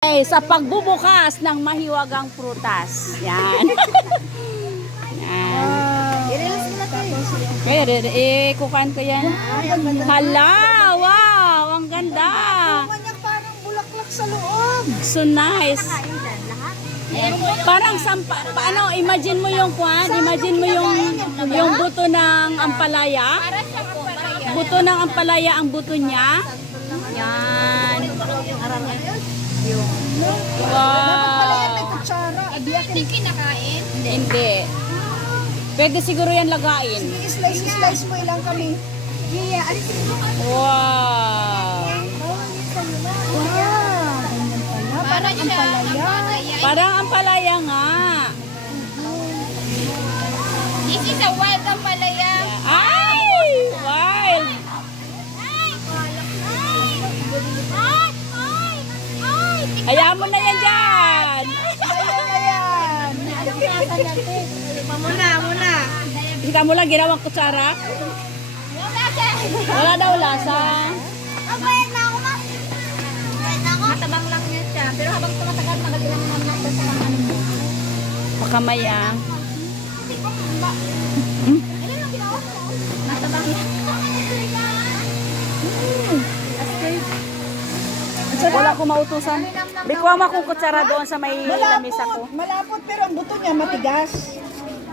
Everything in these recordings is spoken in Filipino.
Sa pagbubukas ng mahiwagang prutas. Yan. Yan. Kaya, kukan ko yan. Hala, wow, ang ganda. Parang bulaklak sa loob. So nice. Parang ano, imagine mo yung kwan, imagine mo yung buto ng ampalaya. Buto ng ampalaya ang buto niya. Yan. Wow. Hindi kinakain. Hindi. Pwede siguro yan lagain. Slice mo ilang kami. Yeah, alisin mo. Wow. Parang ampalaya. Parang ampalaya nga. This is a wild ampalaya. Ay! Wild! Hayaan mo na yan dyan! Ayan. Muna. Ika mo lang ginawang kutsara. Wala daw lasa. Matabang lang niya siya. Pero habang tumatagal, magagilang naman natin sa mga ano mo. Pakamay ah. Matabang yan. Wala ko mautusan. Bikuha mo akong kutsara doon sa may lamisa ko. Malapot pero ang buto niya matigas.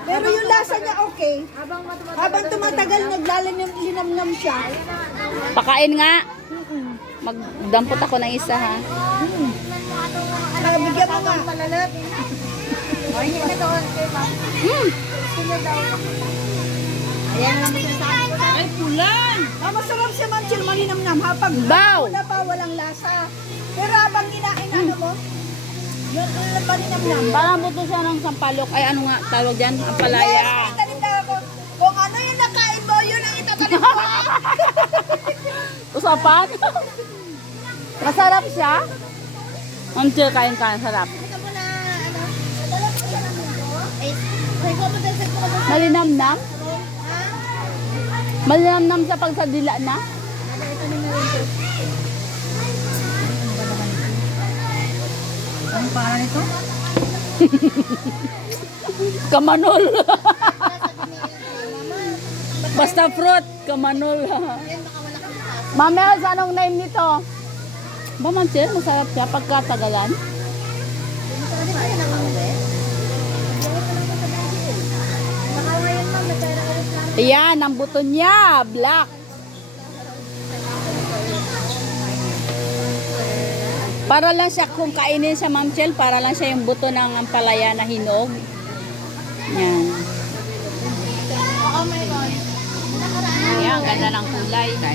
Pero yung lasa niya okay. Habang tumatagal, naglalinam siya. Pakain nga. Magdampot ako ng isa ha. Bigyan mo nga. Ay, pulan! Masarap siya manchil, maninamnam. Hapag Baw! wala pa, walang lasa. Pero habang kinain, ano mo, yung maninamnam. Parang buto siya ng sampalok. Ay, ano nga tawag dyan? Yes, Ampalaya. itanim na ako. Kung ano yung nakain mo, yun ang itatanim mo. Usapan? Masarap siya? Until kain-kain, sarap. Ito mo na, ano, nadala ko siya ng mundo. Eh, kaya ko mo dahil sa ko na Malinamnam? Malinamnam sa pagsadila na? Ang pangalan nito? Kamanol. Basta fruit, kamanol. Mamel, sa anong name nito? Ba man siya, masarap siya pagkatagalan. Yan, ang buto niya, black. Para lang siya, kung kainin sa Ma'am Chel, para lang siya yung buto ng ampalaya na hinog. Yan. Ayan, ganda ng kulay.